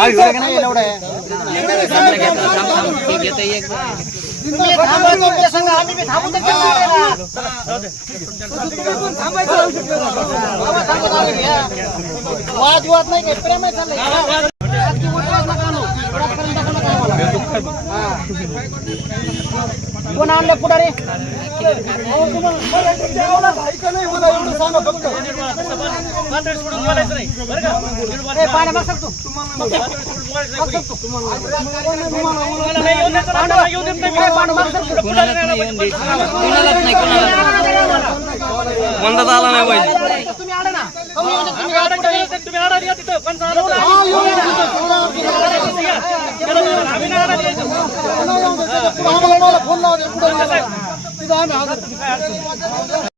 हा. वाद विवाद नाही काही प्रेम आहे चाललंय. हा. कोण आणले पुढारी अहो, तुम्हाला- मला जेवणात नाही मला एवढं पाण्या माग सरक तू. माग सरक तू. आला नाही पाहिजे तुम्ही आले ना कमी म्हणजे तुम्ही आत पुढे गेले. हा, येऊ दे. तेवढं आम्हाला फोन लावा पुढे आम्ही हजर.